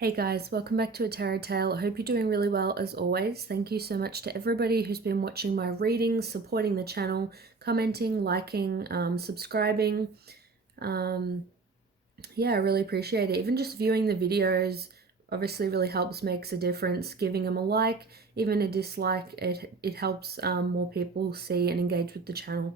Hey guys, welcome back to A Tarot Tale. I hope you're doing really well as always. Thank you so much to everybody who's been watching my readings, supporting the channel, commenting, liking, subscribing. Yeah, I really appreciate it. Even just viewing the videos obviously really helps, makes a difference. Giving them a like, even a dislike, it helps more people see and engage with the channel.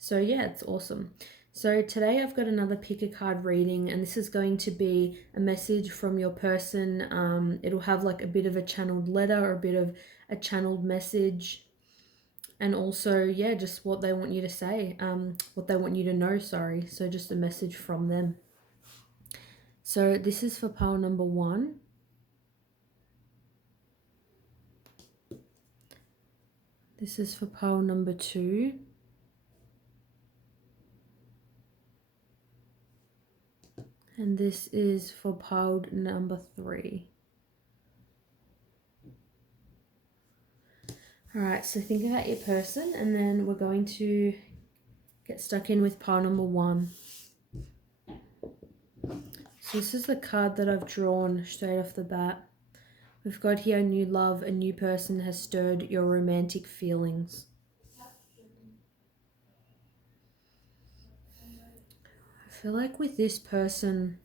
So yeah, it's awesome. So today I've got another pick a card reading, and this is going to be a message from your person. It'll have like a bit of a channeled letter or a bit of a channeled message, and also, yeah, just what they want you to say, what they want you to know, sorry. So just a message from them. So this is for pile number 1. This is for pile number 2. And this is for pile number 3. Alright, so think about your person, and then we're going to get stuck in with pile number 1. So this is the card that I've drawn straight off the bat. We've got here new love, a new person has stirred your romantic feelings. I feel like with this person,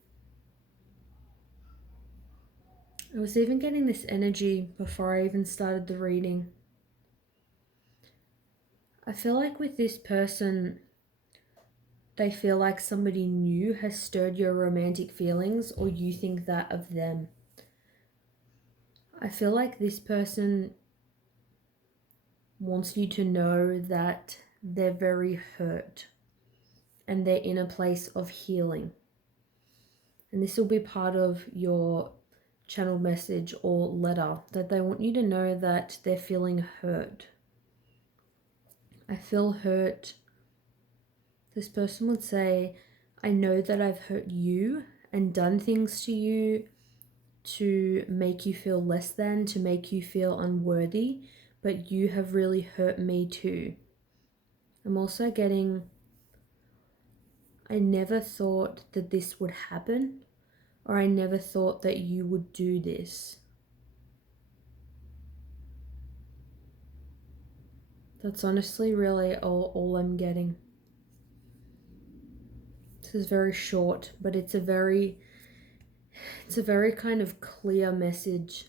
I was even getting this energy before I even started the reading. I feel like with this person, they feel like somebody new has stirred your romantic feelings, or you think that of them. I feel like this person wants you to know that they're very hurt and they're in a place of healing. And this will be part of your channel message or letter, that they want you to know that they're feeling hurt. I feel hurt. This person would say, I know that I've hurt you and done things to you to make you feel less than, to make you feel unworthy, but you have really hurt me too. I'm also getting, I never thought that this would happen, or I never thought that you would do this. That's honestly really all I'm getting. This is very short, but it's a very kind of clear message.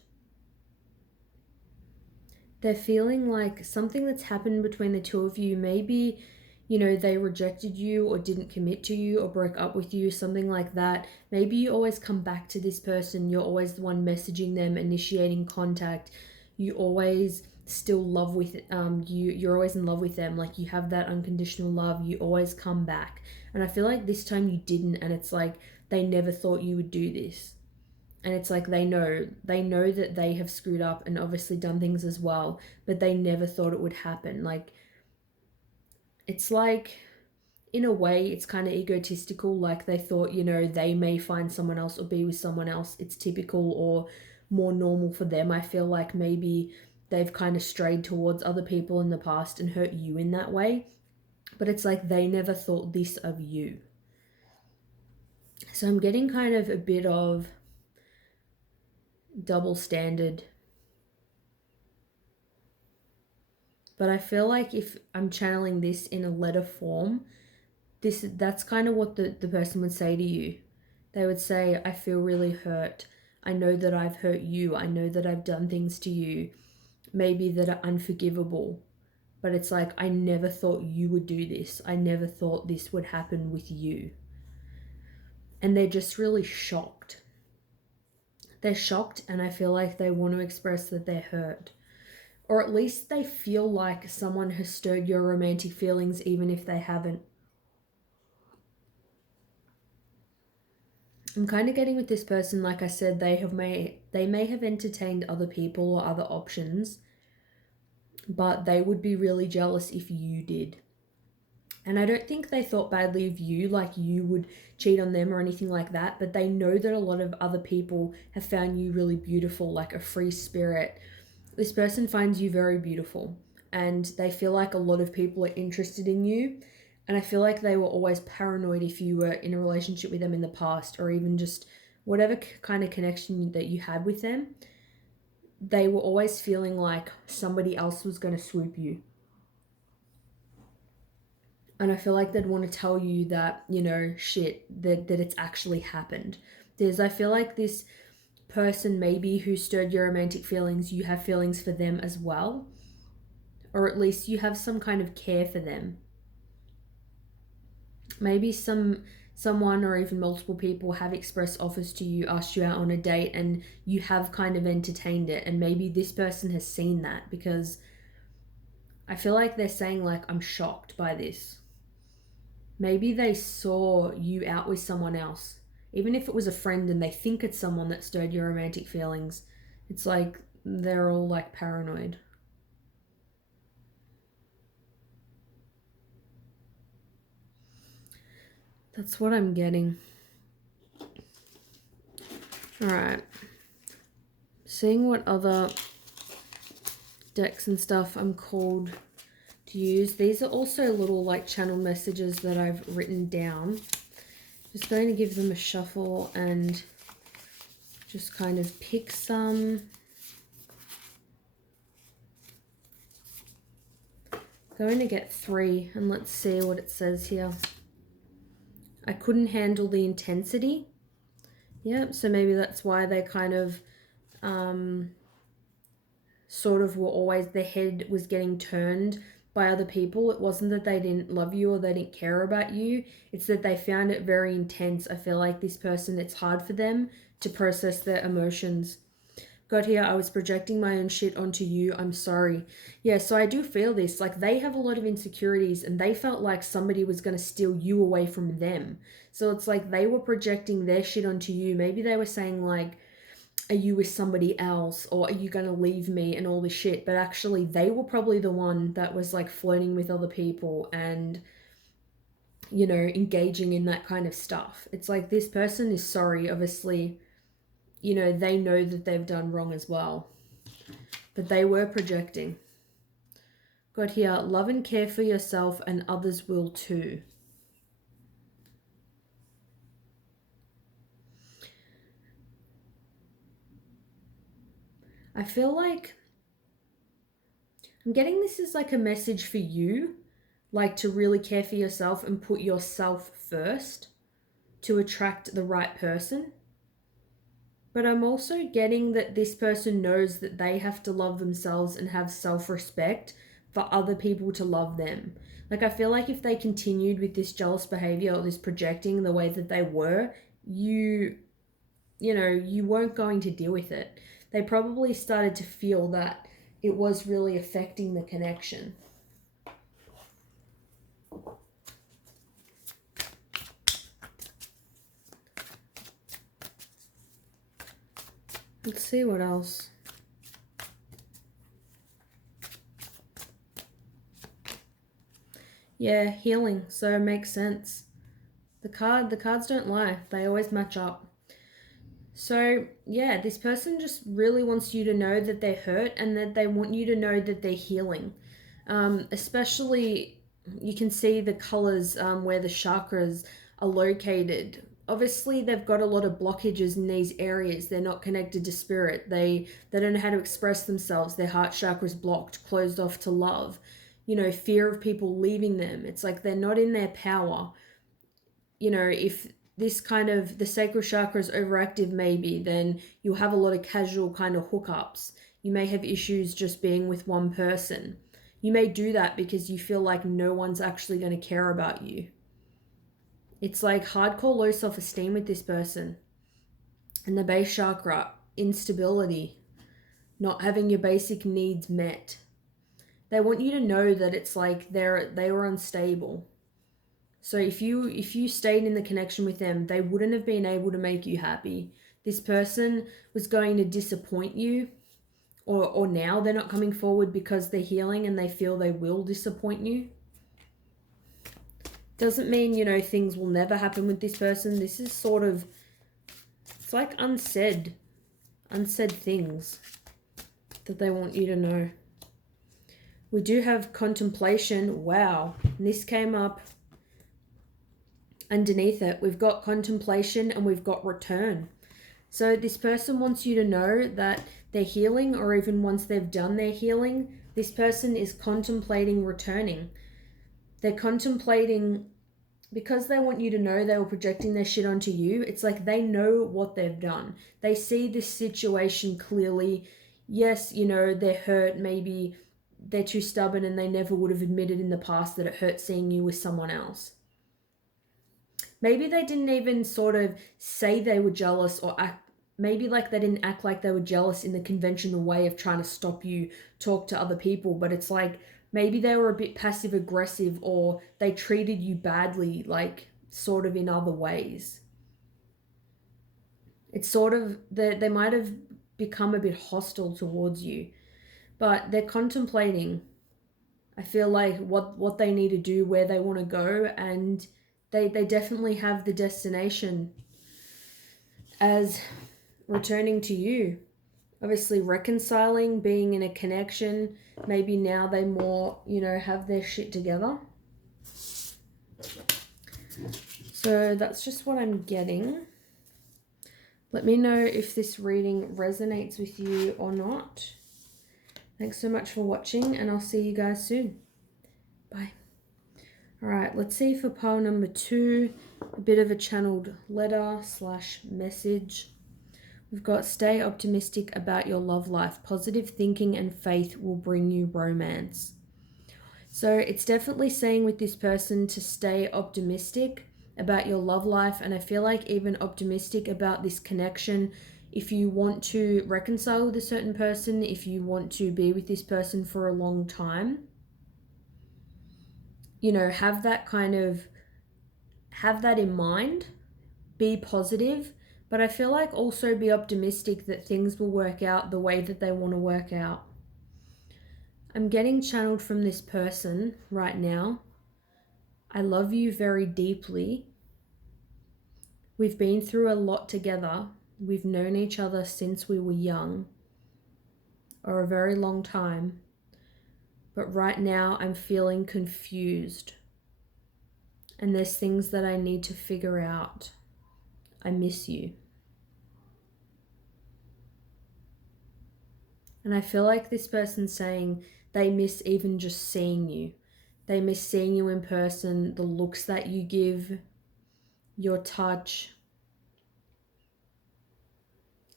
They're feeling like something that's happened between the two of you, maybe, you know, they rejected you or didn't commit to you or broke up with you, something like that. Maybe you always come back to this person. You're always the one messaging them, initiating contact. You always still love with you're always in love with them. Like, you have that unconditional love. You always come back. And I feel like this time you didn't, and it's like they never thought you would do this. And it's like they know that they have screwed up and obviously done things as well, but they never thought it would happen. Like, it's like, in a way, it's kind of egotistical. Like, they thought, you know, they may find someone else or be with someone else. It's typical or more normal for them. I feel like maybe they've kind of strayed towards other people in the past and hurt you in that way. But it's like they never thought this of you. So I'm getting kind of a bit of double standard. But I feel like if I'm channeling this in a letter form, that's kind of what the person would say to you. They would say, I feel really hurt. I know that I've hurt you. I know that I've done things to you, maybe that are unforgivable. But it's like, I never thought you would do this. I never thought this would happen with you. And they're just really shocked. They're shocked, and I feel like they want to express that they're hurt. Or at least they feel like someone has stirred your romantic feelings, even if they haven't. I'm kind of getting with this person, like I said, they may have entertained other people or other options, but they would be really jealous if you did. And I don't think they thought badly of you, like you would cheat on them or anything like that, but they know that a lot of other people have found you really beautiful, like a free spirit. This person finds you very beautiful, and they feel like a lot of people are interested in you. And I feel like they were always paranoid if you were in a relationship with them in the past, or even just whatever kind of connection that you had with them, they were always feeling like somebody else was going to swoop you. And I feel like they'd want to tell you that, you know, shit, that it's actually happened. I feel like this person maybe who stirred your romantic feelings, you have feelings for them as well. Or at least you have some kind of care for them. Maybe someone or even multiple people have expressed offers to you, asked you out on a date, and you have kind of entertained it. And maybe this person has seen that, because I feel like they're saying like, I'm shocked by this. Maybe they saw you out with someone else, even if it was a friend and they think it's someone that stirred your romantic feelings. It's like they're all like paranoid. That's what I'm getting. All right. Seeing what other decks and stuff I'm called to use. These are also little like channel messages that I've written down. Just going to give them a shuffle and just kind of pick some. Going to get 3 and let's see what it says here. I couldn't handle the intensity. Yep, so maybe that's why they kind of sort of were always, their head was getting turned by other people. It wasn't that they didn't love you or they didn't care about you. It's that they found it very intense. I feel like this person, it's hard for them to process their emotions. Got here, I was projecting my own shit onto you. I'm sorry. Yeah, so I do feel this. Like, they have a lot of insecurities and they felt like somebody was going to steal you away from them. So it's like they were projecting their shit onto you. Maybe they were saying like, are you with somebody else, or are you going to leave me, and all this shit. But actually they were probably the one that was like flirting with other people and, you know, engaging in that kind of stuff. It's like this person is sorry. Obviously, you know, they know that they've done wrong as well, but they were projecting. Got here, love and care for yourself and others will too. I feel like I'm getting this as like a message for you, like to really care for yourself and put yourself first to attract the right person. But I'm also getting that this person knows that they have to love themselves and have self-respect for other people to love them. Like, I feel like if they continued with this jealous behavior or this projecting the way that they were, you know, you weren't going to deal with it. They probably started to feel that it was really affecting the connection. Let's see what else. Yeah, healing. So it makes sense. The cards don't lie. They always match up. So yeah, this person just really wants you to know that they're hurt and that they want you to know that they're healing. Especially, you can see the colors where the chakras are located. Obviously, they've got a lot of blockages in these areas. They're not connected to spirit. They don't know how to express themselves. Their heart chakra's blocked, closed off to love. You know, fear of people leaving them. It's like they're not in their power. You know, if this kind of, the sacral chakra is overactive maybe, then you'll have a lot of casual kind of hookups. You may have issues just being with one person. You may do that because you feel like no one's actually going to care about you. It's like hardcore low self-esteem with this person. And the base chakra, instability, not having your basic needs met. They want you to know that it's like they were unstable. So if you stayed in the connection with them, they wouldn't have been able to make you happy. This person was going to disappoint you, or now they're not coming forward because they're healing and they feel they will disappoint you. Doesn't mean, you know, things will never happen with this person. This is sort of, it's like unsaid things that they want you to know. We do have contemplation. Wow. And this came up underneath it. We've got contemplation and we've got return. So this person wants you to know that they're healing, or even once they've done their healing, this person is contemplating returning. They're contemplating, because they want you to know they were projecting their shit onto you. It's like they know what they've done. They see this situation clearly. Yes, you know, they're hurt. Maybe they're too stubborn and they never would have admitted in the past that it hurt seeing you with someone else. Maybe they didn't even sort of say they were jealous, or act, maybe like they didn't act like they were jealous in the conventional way of trying to stop you talk to other people, but it's like maybe they were a bit passive aggressive, or they treated you badly, like sort of in other ways. It's sort of, they might have become a bit hostile towards you, but they're contemplating, I feel like, what they need to do, where they want to go, and they definitely have the destination as returning to you. Obviously reconciling, being in a connection. Maybe now they more, you know, have their shit together. So that's just what I'm getting. Let me know if this reading resonates with you or not. Thanks so much for watching, and I'll see you guys soon. Bye. All right, let's see for pile number 2, a bit of a channeled letter / message. We've got, stay optimistic about your love life. Positive thinking and faith will bring you romance. So it's definitely saying with this person to stay optimistic about your love life. And I feel like even optimistic about this connection. If you want to reconcile with a certain person, if you want to be with this person for a long time, you know, have that in mind, be positive, but I feel like also be optimistic that things will work out the way that they want to work out. I'm getting channeled from this person right now. I love you very deeply. We've been through a lot together. We've known each other since we were young, or a very long time. But right now I'm feeling confused. And there's things that I need to figure out. I miss you. And I feel like this person's saying they miss even just seeing you. They miss seeing you in person, the looks that you give, your touch.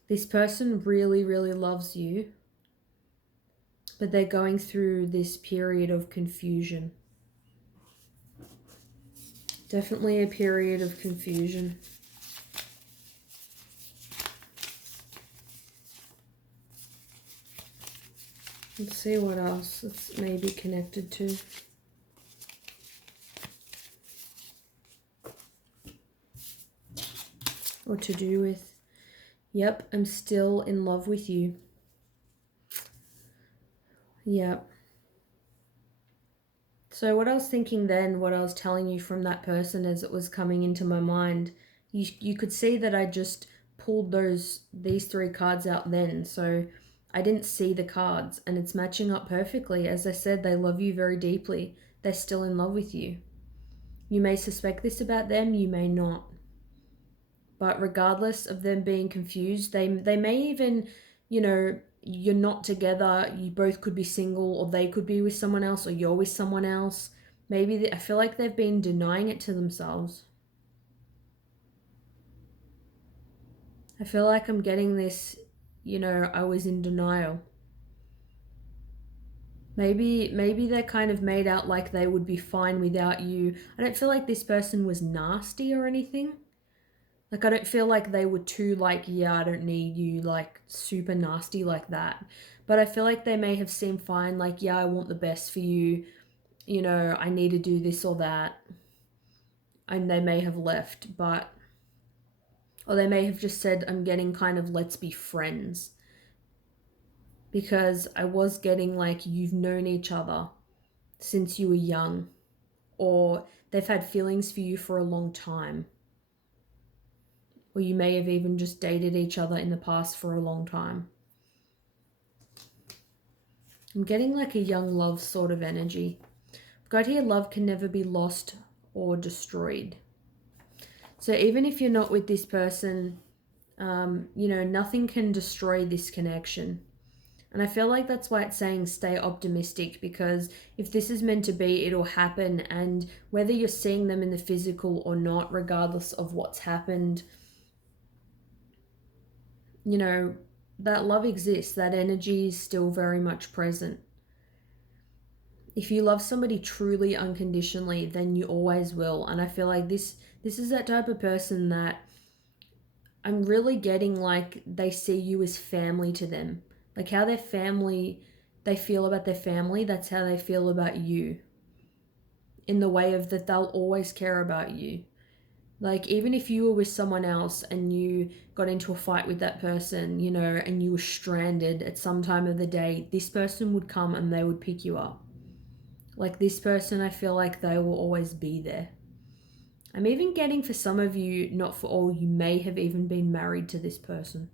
This person really, really loves you, but they're going through this period of confusion. Definitely a period of confusion. Let's see what else it's maybe connected to. Or to do with. Yep, I'm still in love with you. Yep. So what I was thinking then, what I was telling you from that person as it was coming into my mind, you could see that I just pulled these 3 cards out then. So I didn't see the cards, and it's matching up perfectly. As I said, they love you very deeply. They're still in love with you. You may suspect this about them, you may not. But regardless of them being confused, they may even, you know, you're not together, you both could be single, or they could be with someone else, or you're with someone else. Maybe I feel like they've been denying it to themselves. I feel like I'm getting this, you know, I was in denial. Maybe they're kind of made out like they would be fine without you. I don't feel like this person was nasty or anything. Like, I don't feel like they were too, like, yeah, I don't need you, like, super nasty like that. But I feel like they may have seemed fine, like, yeah, I want the best for you. You know, I need to do this or that. And they may have left, or they may have just said, I'm getting kind of, let's be friends. Because I was getting, like, you've known each other since you were young. Or they've had feelings for you for a long time. Or you may have even just dated each other in the past for a long time. I'm getting like a young love sort of energy. I've got here, love can never be lost or destroyed. So even if you're not with this person, Nothing can destroy this connection. And I feel like that's why it's saying stay optimistic, because if this is meant to be, it'll happen. And whether you're seeing them in the physical or not, regardless of what's happened, that love exists, that energy is still very much present. If you love somebody truly unconditionally, then you always will. And I feel like this is that type of person that I'm really getting, like, they see you as family to them. Like how their family, they feel about their family, that's how they feel about you. In the way of that they'll always care about you. Like, even if you were with someone else and you got into a fight with that person, and you were stranded at some time of the day, this person would come and they would pick you up. Like, this person, I feel like they will always be there. I'm even getting, for some of you, not for all, you may have even been married to this person.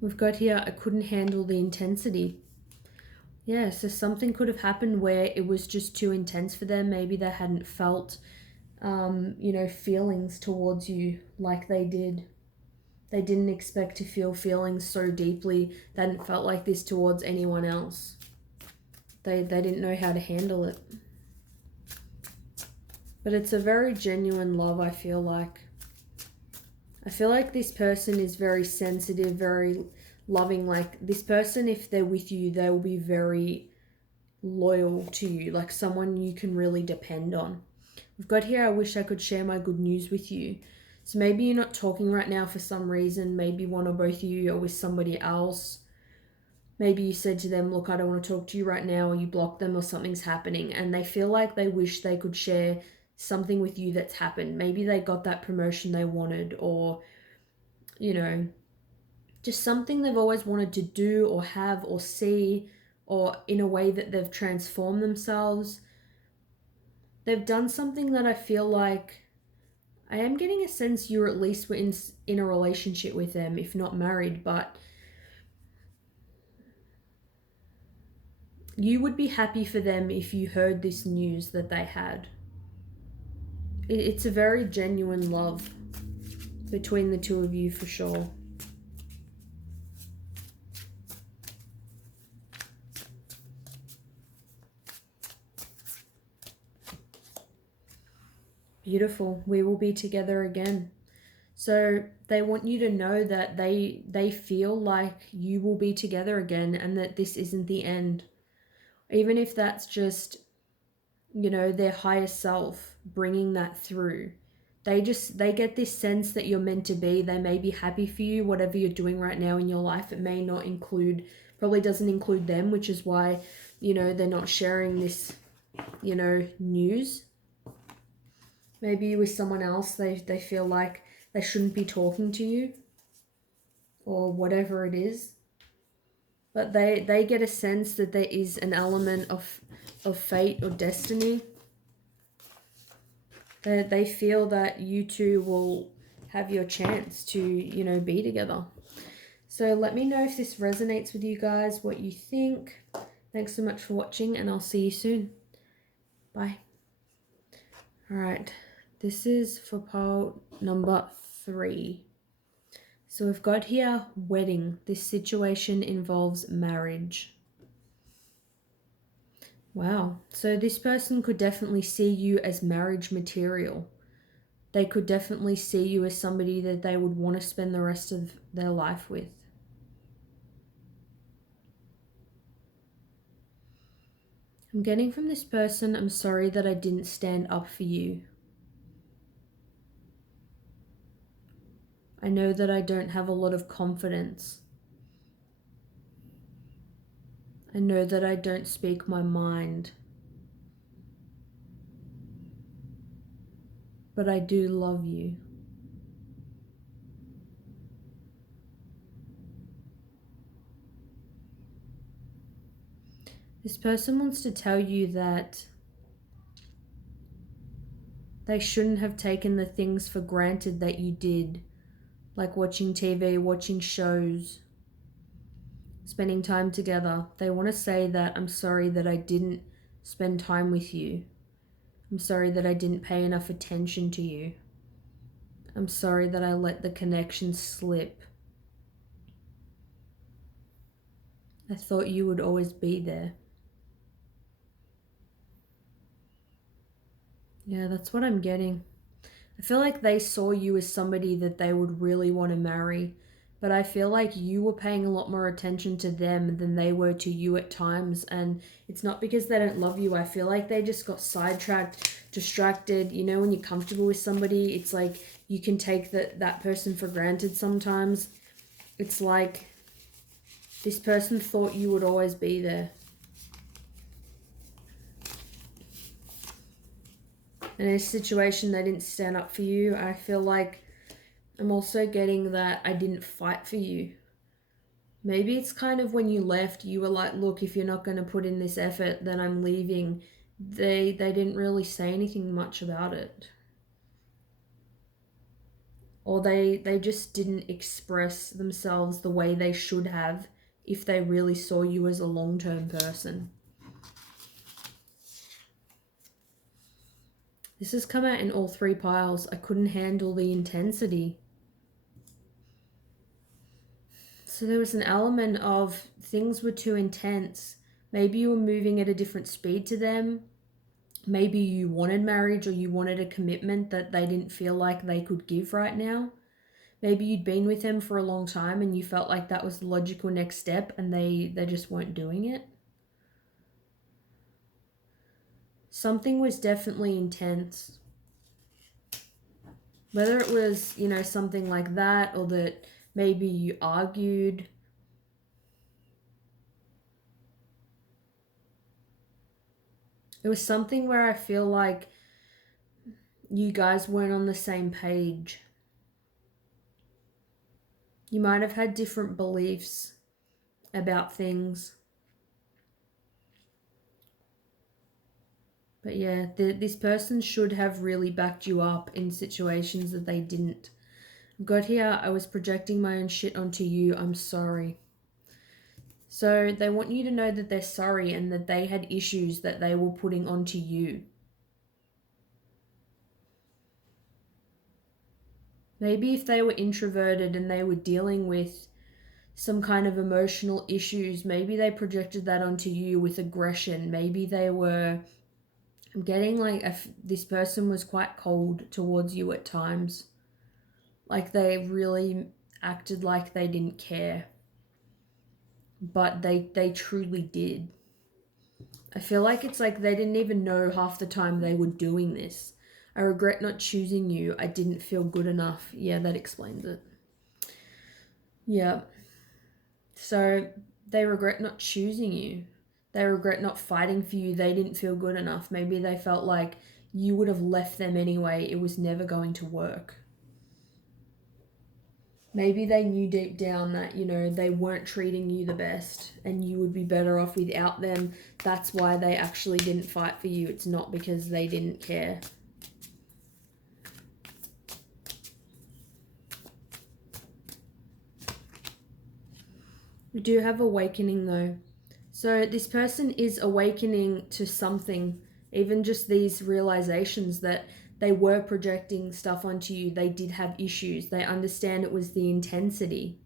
We've got here, I couldn't handle the intensity. Yeah, so something could have happened where it was just too intense for them. Maybe they hadn't felt, feelings towards you like they did. They didn't expect to feel feelings so deeply. They hadn't felt like this towards anyone else. They didn't know how to handle it. But it's a very genuine love, I feel like. I feel like this person is very sensitive, very loving. Like, this person, if they're with you, they will be very loyal to you, like someone you can really depend on. We've got here, I wish I could share my good news with you. So maybe you're not talking right now for some reason. Maybe one or both of you are with somebody else. Maybe you said to them, look, I don't want to talk to you right now, or you blocked them, or something's happening, and they feel like they wish they could share something with you that's happened. Maybe they got that promotion they wanted, or, just something they've always wanted to do or have or see, or in a way that they've transformed themselves. They've done something that I feel like, I am getting a sense you're at least in a relationship with them, if not married, but you would be happy for them if you heard this news that they had. It's a very genuine love between the two of you, for sure. Beautiful. We will be together again. So they want you to know that they feel like you will be together again, and that this isn't the end. Even if that's just, their higher self bringing that through. They get this sense that you're meant to be. They may be happy for you, whatever you're doing right now in your life. It may not include, probably doesn't include them, which is why, they're not sharing this, news. Maybe with someone else, they feel like they shouldn't be talking to you, or whatever it is. But they get a sense that there is an element of fate or destiny. They feel that you two will have your chance to, be together. So let me know if this resonates with you guys, what you think. Thanks so much for watching, and I'll see you soon. Bye. All right, this is for pile number 3. So we've got here wedding. This situation involves marriage. Wow. So this person could definitely see you as marriage material. They could definitely see you as somebody that they would want to spend the rest of their life with. I'm getting from this person, I'm sorry that I didn't stand up for you. I know that I don't have a lot of confidence. I know that I don't speak my mind. But I do love you. This person wants to tell you that they shouldn't have taken the things for granted that you did, like watching TV, watching shows, spending time together. They want to say that, I'm sorry that I didn't spend time with you. I'm sorry that I didn't pay enough attention to you. I'm sorry that I let the connection slip. I thought you would always be there. Yeah, that's what I'm getting. I feel like they saw you as somebody that they would really want to marry, but I feel like you were paying a lot more attention to them than they were to you at times. And it's not because they don't love you. I feel like they just got sidetracked, distracted. You know, when you're comfortable with somebody, it's like you can take that person for granted sometimes. It's like this person thought you would always be there. And in a situation they didn't stand up for you. I feel like I'm also getting that I didn't fight for you. Maybe it's kind of when you left, you were like, look, if you're not going to put in this effort, then I'm leaving. They didn't really say anything much about it. Or they just didn't express themselves the way they should have if they really saw you as a long-term person. This has come out in all three piles. I couldn't handle the intensity. So there was an element of things were too intense. Maybe you were moving at a different speed to them. Maybe you wanted marriage or you wanted a commitment that they didn't feel like they could give right now. Maybe you'd been with them for a long time and you felt like that was the logical next step and they just weren't doing it. Something was definitely intense. Whether it was, you know, something like that or that maybe you argued. It was something where I feel like you guys weren't on the same page. You might have had different beliefs about things. But yeah, this person should have really backed you up in situations that they didn't. Got here, I was projecting my own shit onto you. I'm sorry. So they want you to know that they're sorry and that they had issues that they were putting onto you. Maybe if they were introverted and they were dealing with some kind of emotional issues, maybe they projected that onto you with aggression. Maybe they were, I'm getting like this person was quite cold towards you at times. Like they really acted like they didn't care. But they truly did. I feel like it's like they didn't even know half the time they were doing this. I regret not choosing you. I didn't feel good enough. Yeah, that explains it. Yeah. So they regret not choosing you. They regret not fighting for you. They didn't feel good enough. Maybe they felt like you would have left them anyway. It was never going to work. Maybe they knew deep down that, you know, they weren't treating you the best and you would be better off without them. That's why they actually didn't fight for you. It's not because they didn't care. We do have awakening though. So this person is awakening to something, even just these realizations that they were projecting stuff onto you. They did have issues. They understand it was the intensity.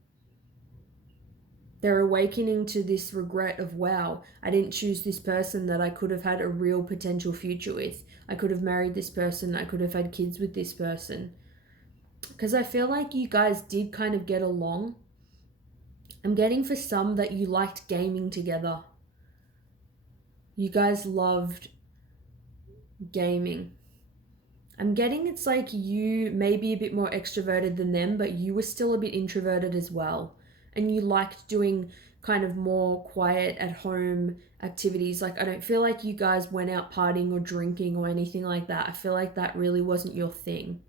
They're awakening to this regret of, wow, I didn't choose this person that I could have had a real potential future with. I could have married this person. I could have had kids with this person. Because I feel like you guys did kind of get along. I'm getting for some that you liked gaming together. You guys loved gaming. I'm getting it's like you may be a bit more extroverted than them, but you were still a bit introverted as well. And you liked doing kind of more quiet at home activities. Like I don't feel like you guys went out partying or drinking or anything like that. I feel like that really wasn't your thing.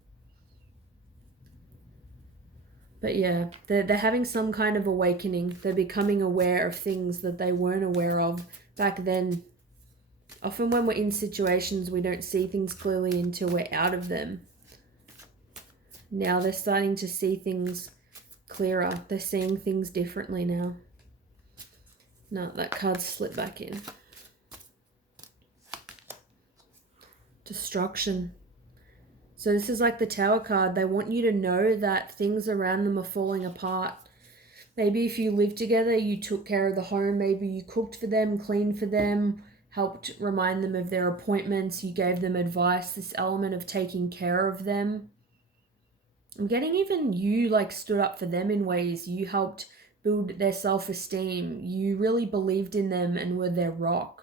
But yeah, they're having some kind of awakening. They're becoming aware of things that they weren't aware of back then. Often when we're in situations, we don't see things clearly until we're out of them. Now they're starting to see things clearer. They're seeing things differently now. No, that card slipped back in. Destruction. So this is like the Tower card. They want you to know that things around them are falling apart. Maybe if you lived together, you took care of the home. Maybe you cooked for them, cleaned for them, helped remind them of their appointments. You gave them advice, this element of taking care of them. I'm getting even you like stood up for them in ways. You helped build their self-esteem. You really believed in them and were their rock.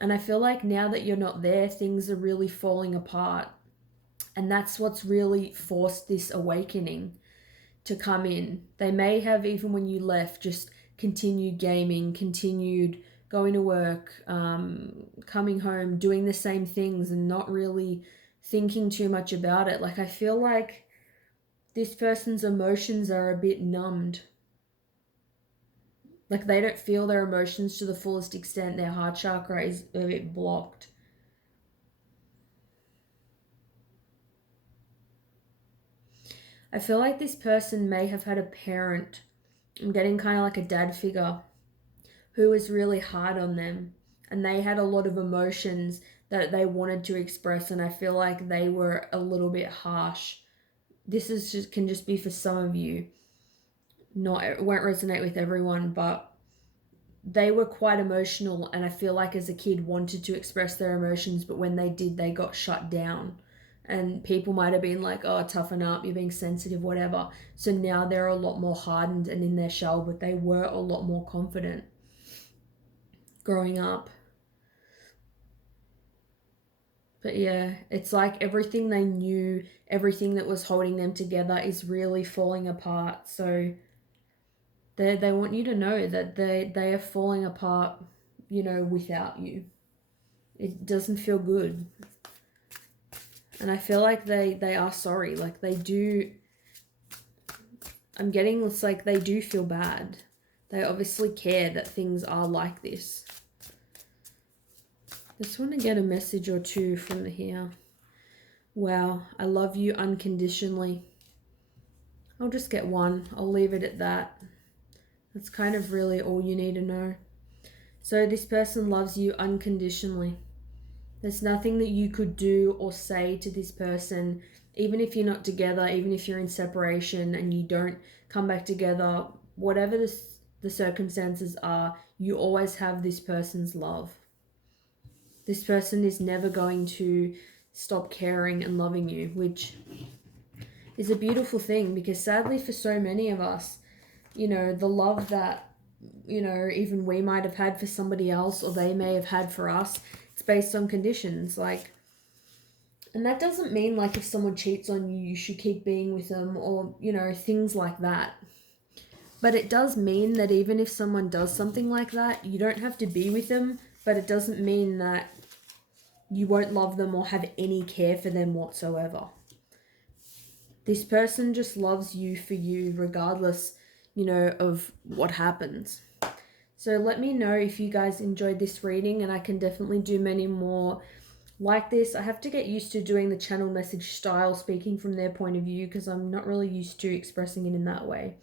And I feel like now that you're not there, things are really falling apart. And that's what's really forced this awakening to come in. They may have, even when you left, just continued gaming, continued going to work, coming home, doing the same things and not really thinking too much about it. Like, I feel like this person's emotions are a bit numbed. Like, they don't feel their emotions to the fullest extent. Their heart chakra is a bit blocked. I feel like this person may have had a parent, I'm getting kind of like a dad figure, who was really hard on them, and they had a lot of emotions that they wanted to express, and I feel like they were a little bit harsh. This is just can just be for some of you. Not, it won't resonate with everyone, but they were quite emotional, and I feel like as a kid wanted to express their emotions, but when they did, they got shut down. And people might have been like, oh, toughen up, you're being sensitive, whatever. So now they're a lot more hardened and in their shell, but they were a lot more confident growing up. But yeah, it's like everything they knew, everything that was holding them together is really falling apart. So they want you to know that they are falling apart, you know, without you. It doesn't feel good. And I feel like they are sorry. Like, they do. I'm getting, it's like they do feel bad. They obviously care that things are like this. Just want to get a message or two from here. Wow, I love you unconditionally. I'll just get one. I'll leave it at that. That's kind of really all you need to know. So this person loves you unconditionally. There's nothing that you could do or say to this person, even if you're not together, even if you're in separation and you don't come back together, whatever the circumstances are, you always have this person's love. This person is never going to stop caring and loving you, which is a beautiful thing, because sadly for so many of us, you know, the love that, you know, even we might have had for somebody else or they may have had for us, it's based on conditions. Like, and that doesn't mean like if someone cheats on you, you should keep being with them, or, you know, things like that. But it does mean that even if someone does something like that, you don't have to be with them, but it doesn't mean that you won't love them or have any care for them whatsoever. This person just loves you for you regardless, you know, of what happens. So let me know if you guys enjoyed this reading, and I can definitely do many more like this. I have to get used to doing the channel message style, speaking from their point of view, because I'm not really used to expressing it in that way.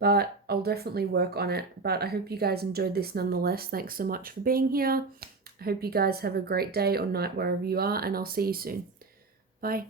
But I'll definitely work on it. But I hope you guys enjoyed this nonetheless. Thanks so much for being here. I hope you guys have a great day or night wherever you are, and I'll see you soon. Bye.